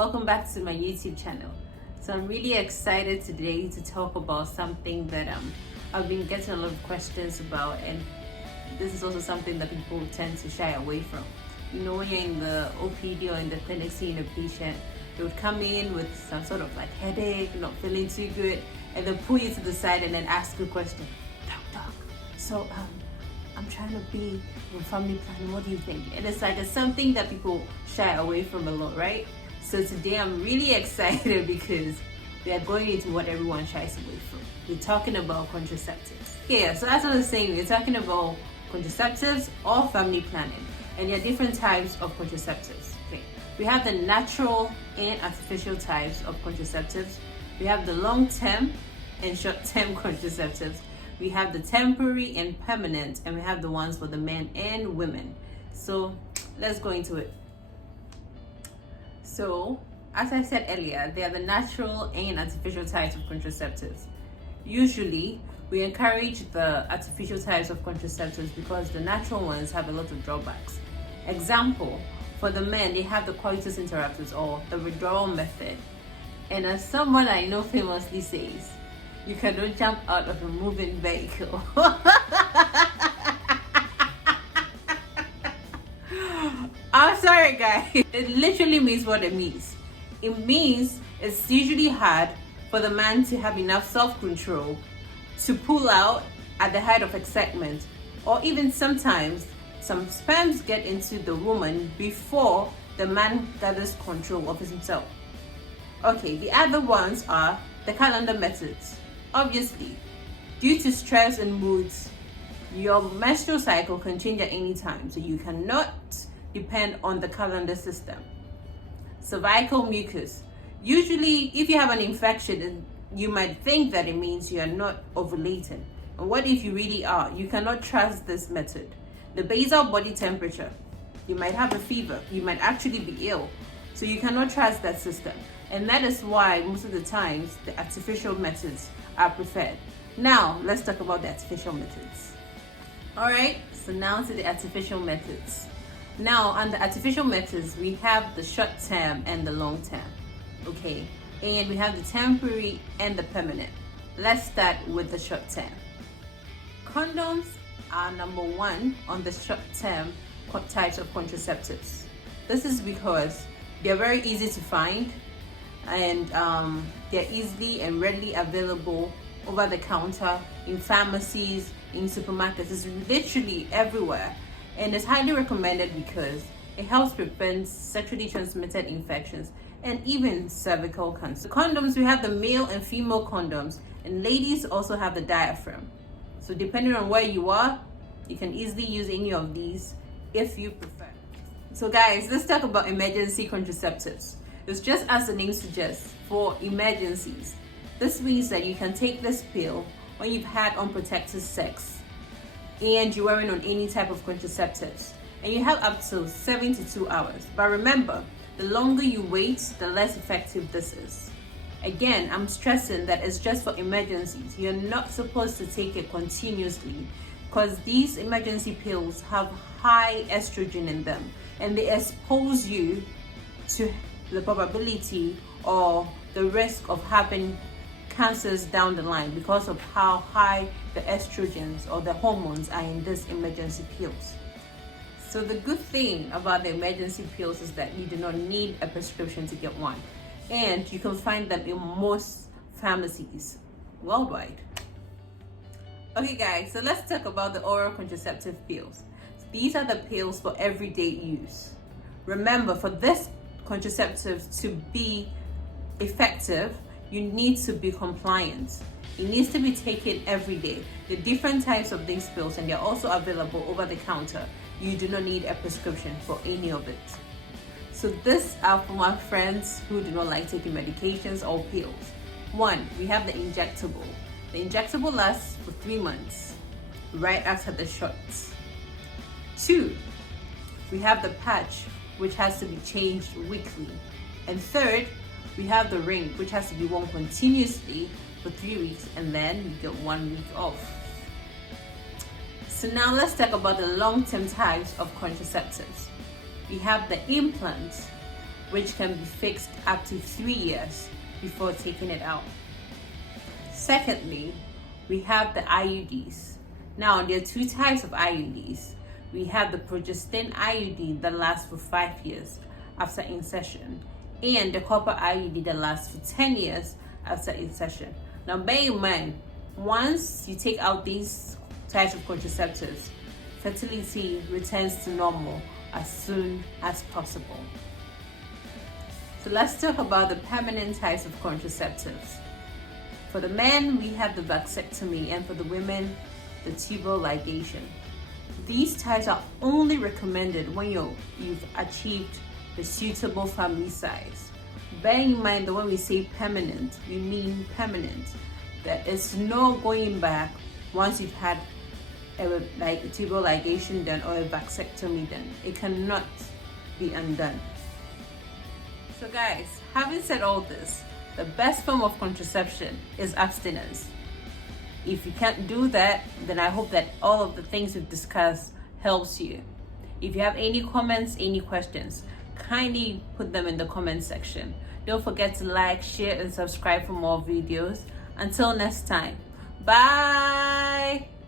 welcome back to my YouTube channel. So I'm really excited today to talk about something that I've been getting a lot of questions about, and this is also something that people tend to shy away from. You know, when you're in the OPD or in the clinic seeing a patient, they would come in with some sort of like headache, not feeling too good, and they'll pull you to the side and then ask you a question. Doc, so I'm trying to be in family planning, what do you think? And it's like it's something that people shy away from a lot, right? So today I'm really excited because we are going into what everyone shies away from. We're talking about contraceptives. Okay, so as I was saying, we're talking about contraceptives or family planning, and there are different types of contraceptives. Okay, we have the natural and artificial types of contraceptives. We have the long-term and short-term contraceptives. We have the temporary and permanent, and we have the ones for the men and women. So let's go into it. So as I said earlier, they are the natural and artificial types of contraceptives. Usually we encourage the artificial types of contraceptives because the natural ones have a lot of drawbacks. Example, for the men, they have the coitus interruptus or the withdrawal method. And as someone I know famously says, you cannot jump out of a moving vehicle. I'm sorry guys. It literally means what it means. It means it's usually hard for the man to have enough self-control to pull out at the height of excitement, or even sometimes some sperms get into the woman before the man gathers control of himself. Okay, the other ones are the calendar methods. Obviously, due to stress and moods, your menstrual cycle can change at any time, so you cannot depend on the calendar system. Cervical mucus. Usually, if you have an infection, you might think that it means you are not ovulating. And what if you really are? You cannot trust this method. The basal body temperature. You might have a fever. You might actually be ill. So you cannot trust that system. And that is why most of the times the artificial methods are preferred. Now, let's talk about the artificial methods. Alright, so now to the artificial methods. Now, on the artificial methods, we have the short term and the long term. Okay, and we have the temporary and the permanent. Let's start with the short term. Condoms are number one on the short term types of contraceptives. This is because they're very easy to find, and they're easily and readily available over the counter, in pharmacies, in supermarkets. It's literally everywhere, and it's highly recommended because it helps prevent sexually transmitted infections and even cervical cancer. Condoms, we have the male and female condoms, and ladies also have the diaphragm. So depending on where you are, you can easily use any of these if you prefer. So guys, let's talk about emergency contraceptives. It's just as the name suggests, for emergencies. This means that you can take this pill when you've had unprotected sex and you're wearing on any type of contraceptives, and you have up to 72 hours. But remember, the longer you wait, the less effective this is. Again, I'm stressing that it's just for emergencies. You're not supposed to take it continuously because these emergency pills have high estrogen in them, and they expose you to the probability or the risk of having cancers down the line because of how high the estrogens or the hormones are in these emergency pills. So the good thing about the emergency pills is that you do not need a prescription to get one, and you can find them in most pharmacies worldwide. Okay guys, so let's talk about the oral contraceptive pills. These are the pills for everyday use. Remember, for this contraceptive to be effective, you need to be compliant. It needs to be taken every day. The different types of these pills, and they're also available over the counter. You do not need a prescription for any of it. So these are for my friends who do not like taking medications or pills. One, we have the injectable. The injectable lasts for 3 months, right after the shots. 2, we have the patch, which has to be changed weekly. And third, we have the ring, which has to be worn continuously for 3 weeks, and then you get 1 week off. So now let's talk about the long-term types of contraceptives. We have the implants. which can be fixed up to 3 years before taking it out. Secondly, we have the Iuds. Now, there are two types of Iuds. We have the progestin Iud that lasts for 5 years after insertion, and the copper Iud that lasts for 10 years after insertion. Now, bear in mind, once you take out these types of contraceptives, fertility returns to normal as soon as possible. So let's talk about the permanent types of contraceptives. For the men, we have the vasectomy, and for the women, the tubal ligation. These types are only recommended when you've achieved the suitable family size. Bear in mind that when we say permanent, we mean permanent. There is no going back once you've had a tubal ligation done or a vasectomy done. It cannot be undone. So guys, having said all this, the best form of contraception is abstinence. If you can't do that, then I hope that all of the things we've discussed helps you. If you have any comments, any questions, kindly put them in the comment section. Don't forget to like, share, and subscribe for more videos. Until next time, bye!